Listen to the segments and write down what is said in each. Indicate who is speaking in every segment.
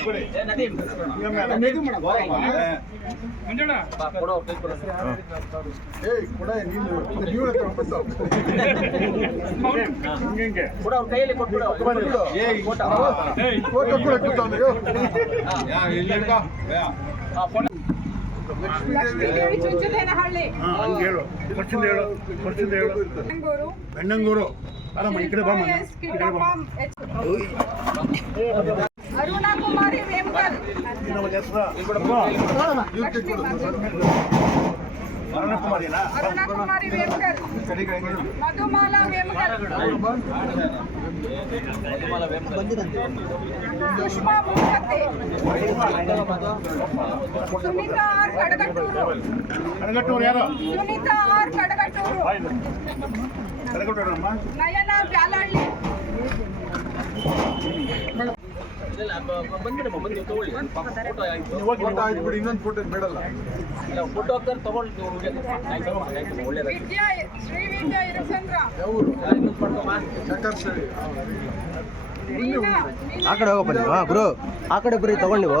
Speaker 1: ಕೊಡಿ ಹಿಂಗೆ
Speaker 2: ಕೈಯಲ್ಲಿ ಕೊಟ್ಬಿಡು.
Speaker 1: ಫೋಟೋ ಕೂಡ.
Speaker 3: ಲಕ್ಷ್ಮೀದೇವಿ ಚುಂಚುಲೇನಹಳ್ಳಿ
Speaker 4: ಬೆಣ್ಣಂಗೂರು. ಈ ಕಡೆ
Speaker 3: ಎಚ್. ಅರುಣಾ ಕುಮಾರಿ ವೇಮಕರ್.
Speaker 4: ನಮ್ಮ ಹೆಸರು
Speaker 3: ಲಕ್ಷ್ಮೀ ಮಂಜು
Speaker 4: ಅರುಣಕುಮಾರಿನಾ?
Speaker 3: ಅರುಣಾ ಕುಮಾರಿ ವೇಮಕರ್. ಮಧುಮಾಲಾ ವೇಮಕರ್. ಸುಷ್ಮಾ ಮೂಕತ್ತೆ ಸುನೀತಾ ಆರ್ ಕಡಗಟ್ಟೂರು.
Speaker 4: ಕಡಗಟ್ಟೂರು ಯಾರು?
Speaker 3: ಸುನೀತಾ ಆರ್ ಕಡಗಟ್ಟೂರು.
Speaker 4: ಕಡಗಟ್ಟೂರಮ್ಮ
Speaker 3: ನಯನ ಬ್ಯಾಲಹಳ್ಳಿ
Speaker 2: ಫೋಟೋ ಆಯ್ತು.
Speaker 1: ಫೋಟೋ ಆಯ್ತು. ಬಿಡಿ ಇನ್ನೊಂದು ಫೋಟೋ ಬೇಡಲ್ಲ.
Speaker 2: ಫೋಟೋ ಹಾಕ್ತಾರೆ ತಗೊಳ್ಳಿ
Speaker 5: ಆ ಕಡೆ ಹೋಗಪ್ಪ ನೀವು ಬ್ರೋ ಆ ಕಡೆ ಬರೀ ತಗೊಂಡು ನೀವು.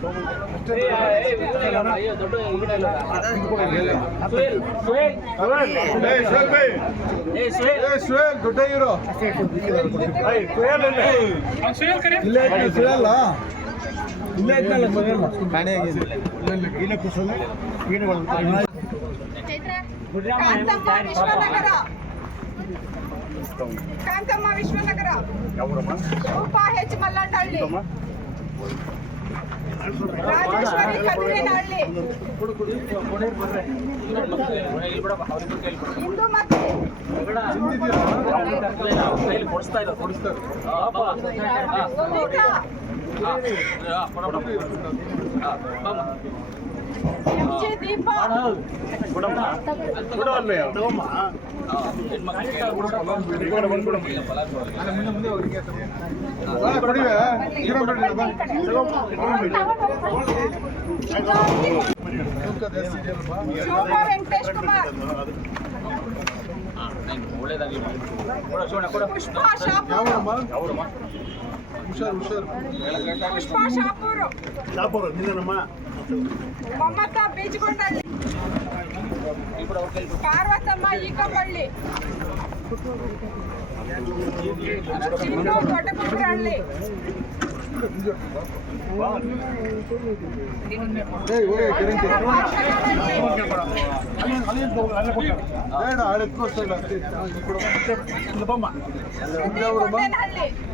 Speaker 2: ದೊಡ್ಡ
Speaker 1: ದೊಡ್ಡ ಹೀರೋ ಇಲ್ಲೇ ಐತೆ ಸುಳಲ್ಲ ಇಲ್ಲೇ
Speaker 4: ಕುಸಲ ಮೀನುಗಳು
Speaker 3: ಕಾಂತಮ್ಮ ವಿಶ್ವನಗರ. ರೂಪಾ ಹೆಚ್ ಮಲ್ಲಂಡಹಳ್ಳಿ. ಮತ್ತೆ
Speaker 2: ಕೈಲಿ ಕೊಡಿಸ್ತಾ ಇಲ್ಲ ಕೊಡಿಸ್ತಾರೆ
Speaker 3: ಸುನೀತಾ ಎಂ ಜಿ ದೀಪಾ
Speaker 4: ಕೊಡಮ್ಮ ಕೊಡವಲ್ಲ ತಗೊಮ್ಮ ಈ ಕಡೆ ಬಂದ್ಬಿಡಮ್ಮ
Speaker 1: ಮುಂದೆ ಮುಂದೆ ಅವರಿಗೆ ಕೊಡಿವೆ ಹೀರೋ ಬಿಡ್ರಿ ಬಾ ತೂಕ ಜಾಸ್ತಿ ಇದೆಯಲ್ವಾ
Speaker 3: ಶಿವಕುಮಾರ್ ವೆಂಕಟೇಶ್ ಕುಮಾರ್
Speaker 2: ಒಳ್ಳೇದಾಗಿ ಕೊಡ ಶಿವಣ್ಣ ಕೊಡ
Speaker 3: ಪುಷ್ಪಾ ಶಾಪೂರ್
Speaker 1: ಯಾವರಮ್ಮ
Speaker 4: ಯಾವೂರಮ್ಮ
Speaker 1: ಹುಷಾರ್ ಹುಷಾರ್
Speaker 3: ಪುಷ್ಪಾ ಶಾಪೂರ್
Speaker 4: ಶಾಪುರ ನಿನ್ನಮ್ಮ
Speaker 1: మమ్మత బీచుకొండల్లి పార్వతమ్మ ఈకపల్లి
Speaker 3: కొట్టపురండి ఇప్పుడు బొమ్మ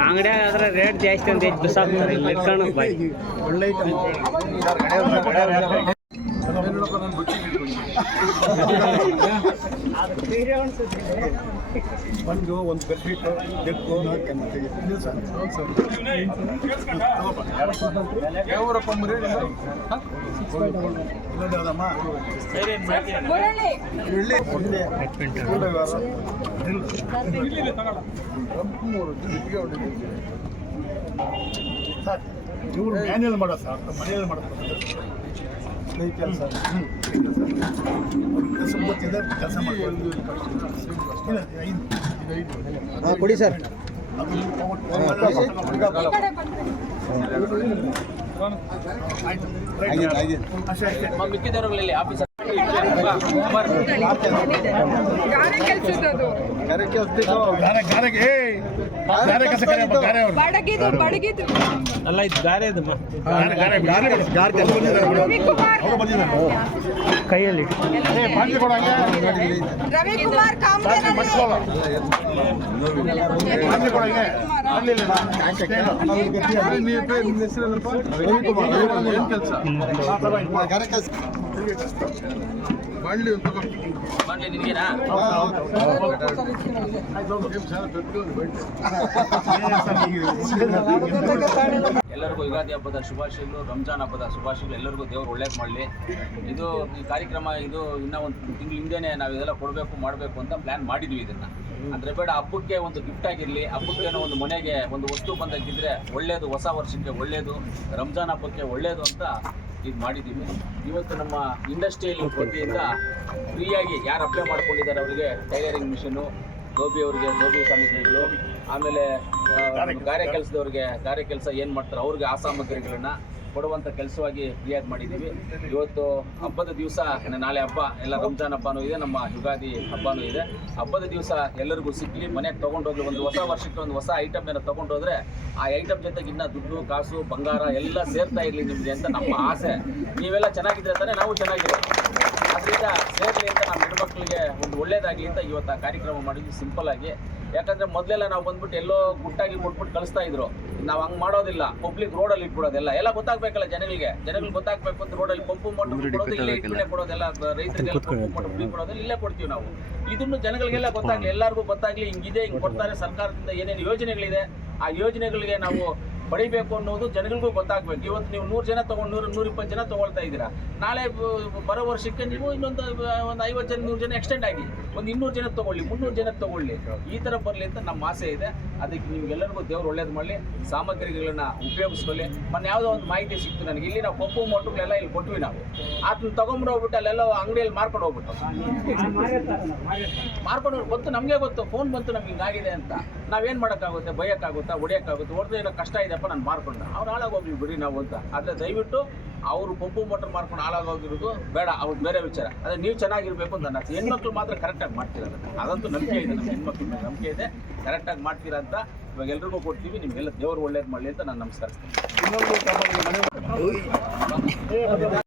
Speaker 5: ಅಂಗಡಿಯಾಗ ಆದ್ರೆ ರೇಟ್ ಜಾಸ್ತಿ ಅಂತ ಹೆಚ್ಚು ಬಿಸಾಕ್ತಾರೆ ಇಲ್ಲಿ ಇಟ್ಕೊಂಡು ಬಾಯ್
Speaker 1: ಒಳ್ಳೆ ನೋಡಪ್ಪ ನಾನು ಬುಚ್ಚಿ
Speaker 4: ಒಂದು ಒಂದು ಬೆಡ್ಶೀಟು ಜಗ್ಗು
Speaker 1: ಯಾವರಪ್ಪ ಮರಿ
Speaker 4: ಇವ್ರು ಮ್ಯಾನ್ಯಲ್ ಸರ್ ಮನೆಯಲ್ಲಿ ಮಾಡೋದು
Speaker 1: ಕೈ ಕೆಲಸ.
Speaker 4: ಮಾಡ್ಕೊಂಡು
Speaker 5: ಕೊಡಿ ಸರ್.
Speaker 2: ಮಿಕ್ಕಿದವರುಗಳಲ್ಲಿ ಆಫೀಸರ್
Speaker 3: ಗಾರೆ ಕೆಲ್ಸದ್ದು
Speaker 1: ಕರೆ ಕೆಲಸ
Speaker 4: ಗಾರೆ ಗಾರೆಗೆ
Speaker 5: ಅಲ್ಲ ಇದು ಗಾರೆ.
Speaker 3: ರವಿಕುಮಾರ್.
Speaker 6: ಕೈಯಲ್ಲಿ.
Speaker 4: ಹಂಗೆ.
Speaker 3: ರವಿಕುಮಾರ್
Speaker 1: ಒಂದು
Speaker 2: ಎಲ್ಲರಿಗೂ ಯುಗಾದಿ ಹಬ್ಬದ ಶುಭಾಶಯಗಳು, ರಂಜಾನ್ ಹಬ್ಬದ ಶುಭಾಶಯಗಳು, ಎಲ್ಲರಿಗೂ ದೇವರು ಒಳ್ಳೇದು ಮಾಡಲಿ. ಇದು ಈ ಕಾರ್ಯಕ್ರಮ, ಇದು ಇನ್ನೂ ಒಂದು ತಿಂಗಳು ಹಿಂದೆನೇ ನಾವು ಇದೆಲ್ಲ ಕೊಡಬೇಕು, ಮಾಡಬೇಕು ಅಂತ ಪ್ಲ್ಯಾನ್ ಮಾಡಿದ್ವಿ ಇದನ್ನು. ಅಂದರೆ ಬೇಡ, ಹಬ್ಬಕ್ಕೆ ಒಂದು ಗಿಫ್ಟ್ ಆಗಿರಲಿ ಹಬ್ಬಕ್ಕೆ ಏನೋ ಒಂದು ಮನೆಗೆ ಒಂದು ವಸ್ತು ಬಂದಾಗಿದ್ದರೆ ಒಳ್ಳೆಯದು ಹೊಸ ವರ್ಷಕ್ಕೆ ಒಳ್ಳೆಯದು ರಂಜಾನ್ ಹಬ್ಬಕ್ಕೆ ಒಳ್ಳೆಯದು ಅಂತ ಇದು ಮಾಡಿದ್ದೀವಿ. ಇವತ್ತು ನಮ್ಮ ಇಂಡಸ್ಟ್ರಿಯಲ್ ವತಿಯಿಂದ ಫ್ರೀಯಾಗಿ ಯಾರು ಅಪ್ಲೈ ಮಾಡ್ಕೊಂಡಿದ್ದಾರೆ ಅವರಿಗೆ? ಟೈಲರಿಂಗ್ ಮಿಷನ್ನು ಗೋಬಿ ಅವರಿಗೆ ಗೋಬಿ ಸಾಮಗ್ರಿಗಳು, ಆಮೇಲೆ ಗಾರೆ ಕೆಲಸದವ್ರಿಗೆ ಗಾರೆ ಕೆಲಸ ಏನು ಮಾಡ್ತಾರೆ, ಅವ್ರಿಗೆ ಆ ಸಾಮಗ್ರಿಗಳನ್ನ ಕೊಡುವಂಥ ಕೆಲಸವಾಗಿ ಫ್ರೀಯಾಗಿ ಮಾಡಿದ್ದೀವಿ. ಇವತ್ತು ಹಬ್ಬದ ದಿವಸ ನಾಳೆ ಹಬ್ಬ, ಎಲ್ಲ ರಂಜಾನ್ ಹಬ್ಬನೂ ಇದೆ, ನಮ್ಮ ಯುಗಾದಿ ಹಬ್ಬನೂ ಇದೆ. ಹಬ್ಬದ ದಿವಸ ಎಲ್ಲರಿಗೂ ಸಿಕ್ಕಲಿ ಮನೆಗೆ ತೊಗೊಂಡೋಗ್ಲಿ, ಒಂದು ಹೊಸ ವರ್ಷಕ್ಕೆ ಒಂದು ಹೊಸ ಐಟಮ್ ಏನೋ ತೊಗೊಂಡೋದ್ರೆ, ಆ ಐಟಮ್ ಜೊತೆಗೆ ಇನ್ನೂ ದುಡ್ಡು, ಕಾಸು, ಬಂಗಾರ ಎಲ್ಲ ಸೇರ್ತಾ ಇರಲಿ ನಿಮಗೆ ಅಂತ ನಮ್ಮ ಆಸೆ. ನೀವೆಲ್ಲ ಚೆನ್ನಾಗಿದ್ರೆ ತಾನೆ ನಾವು ಚೆನ್ನಾಗಿರೋದು. ಅದರಿಂದ ಸೇರಲಿ ಅಂತ ನಮ್ಮ ಹೆಣ್ಮಕ್ಳಿಗೆ ಒಂದು ಒಳ್ಳೇದಾಗಲಿ ಅಂತ ಇವತ್ತು ಆ ಕಾರ್ಯಕ್ರಮ ಮಾಡಿದ್ವಿ ಸಿಂಪಲ್ ಆಗಿ ಯಾಕಂದ್ರೆ ಮೊದಲೆಲ್ಲ ನಾವು ಬಂದ್ಬಿಟ್ಟು ಎಲ್ಲೋ ಗುಟ್ಟಾಗಿ ಕೊಟ್ಬಿಟ್ಟು ಕಳಿಸ್ತಾ ಇದ್ರು. ನಾವು ಹಂಗೆ ಮಾಡೋದಿಲ್ಲ. ಪಬ್ಲಿಕ್ ರೋಡಲ್ಲಿ ಇಟ್ಬಿಡೋದೆಲ್ಲ. ಎಲ್ಲ ಗೊತ್ತಾಗ್ಬೇಕಲ್ಲ ಜನಗಳಿಗೆ. ಜನಗಳಿಗೆ ಗೊತ್ತಾಗ್ಬೇಕು ಅಂತ ರೋಡಲ್ಲಿ ಪಂಪು ಮೋಟರ್ ಕೊಡೋದು ಇಲ್ಲೇ ಇಟ್ಬಿಟ್ಟೆ ಕೊಡೋದೆಲ್ಲ ರೈತರಿಗೆಲ್ಲ ಪಂಪು ಮೋಟರ್ ಫ್ರೀ ಕೊಡೋದು ಇಲ್ಲೇ ಕೊಡ್ತೀವಿ ನಾವು. ಇದನ್ನು ಜನಗಳಿಗೆಲ್ಲ ಗೊತ್ತಾಗ್ಲಿ. ಎಲ್ಲರಿಗೂ ಗೊತ್ತಾಗ್ಲಿ. ಹಿಂಗಿದೆ ಹಿಂಗೆ ಕೊಡ್ತಾರೆ. ಸರ್ಕಾರದಿಂದ ಏನೇನು ಯೋಜನೆಗಳಿದೆ ಆ ಯೋಜನೆಗಳಿಗೆ ನಾವು ಪಡಿಬೇಕು ಅನ್ನೋದು ಜನಗಳಿಗೂ ಗೊತ್ತಾಗ್ಬೇಕು. ಇವತ್ತು ನೀವು ನೂರು ಜನ ತೊಗೊಂಡು ನೂರು ನೂರ ಇಪ್ಪತ್ತು ಜನ ತೊಗೊಳ್ತಾ ಇದ್ದೀರಾ? ನಾಳೆ ಬರೋ ವರ್ಷಕ್ಕೆ ನೀವು ಇನ್ನೊಂದು, ಒಂದು ಐವತ್ತು ಜನ, ನೂರು ಜನ ಎಕ್ಸ್ಟೆಂಡ್ ಆಗಿ ಒಂದು ಇನ್ನೂರು ಜನ ತೊಗೊಳ್ಳಿ, ಮುನ್ನೂರು ಜನ ತೊಗೊಳ್ಳಿ. ಈ ಥರ ಬರಲಿ ಅಂತ ನಮ್ಮ ಆಸೆ ಇದೆ. ಅದಕ್ಕೆ ನಿಮ್ಗೆಲ್ಲರಿಗೂ ದೇವ್ರು ಒಳ್ಳೇದು ಮಾಡಲಿ, ಸಾಮಗ್ರಿಗಳನ್ನ ಉಪಯೋಗಿಸ್ಕೊಳ್ಳಿ. ಮೊನ್ನೆ ಯಾವುದೋ ಒಂದು ಮಾಹಿತಿ ಸಿಕ್ತು ನನಗೆ. ಇಲ್ಲಿ ನಾವು ಕೊಪ್ಪು ಮೋಟ್ರುಗಳೆಲ್ಲ ಇಲ್ಲಿ ಕೊಟ್ವಿ ನಾವು. ಅದನ್ನ ತೊಗೊಂಡು ಹೋಗ್ಬಿಟ್ಟು ಅಲ್ಲೆಲ್ಲ ಅಂಗಡಿಯಲ್ಲಿ ಮಾರ್ಕೊಂಡು ಹೋಗ್ಬಿಟ್ಟು. ಮಾರ್ಕೊಂಡು ಗೊತ್ತು, ನಮಗೆ ಗೊತ್ತು ಫೋನ್ ಬಂತು ನಮ್ಗೆ ಹಿಂಗಾಗಿದೆ ಅಂತ. ನಾವೇನು ಮಾಡೋಕ್ಕಾಗುತ್ತೆ ಬೈಯೋಕ್ಕಾಗುತ್ತಾ ಹೊಡಿಯೋಕ್ಕಾಗುತ್ತೆ ಹೊಡೆದು ಏನೋ ಕಷ್ಟ ಇದೆಯಪ್ಪ ನಾನು ಮಾರ್ಕೊಂಡೆ. ಅವ್ರು ಹಾಳಾಗೋಗ್ಲಿ ಬಿಡಿ ನಾವು ಅಂತ. ಆದರೆ ದಯವಿಟ್ಟು ಅವರು ಪಂಪು ಮೋಟರ್ ಮಾಡ್ಕೊಂಡು ಹಾಳಾಗೋಗಿರೋದು ಬೇಡ ಅವ್ರು ಬೇರೆ ವಿಚಾರ. ಅದೇ ನೀವು ಚೆನ್ನಾಗಿರ್ಬೇಕು ಅಂತ ನನ್ನ. ಹೆಣ್ಮಕ್ಳು ಮಾತ್ರ ಕರೆಕ್ಟಾಗಿ ಮಾಡ್ತೀರ. ಅದಂತೂ ನಂಬಿಕೆ ಇದೆ ನಮ್ಮ ಹೆಣ್ಮಕ್ಳ ಮೇಲೆ ನಂಬಿಕೆ ಇದೆ. ಕರೆಕ್ಟಾಗಿ ಮಾಡ್ತೀರಾ ಅಂತ ಇವಾಗ ಎಲ್ರಿಗೂ ಕೊಡ್ತೀವಿ. ನಿಮಗೆಲ್ಲ ದೇವರು ಒಳ್ಳೇದು ಮಾಡಲಿ ಅಂತ ನಾನು ನಮಸ್ಕರಿಸ್ತೀನಿ.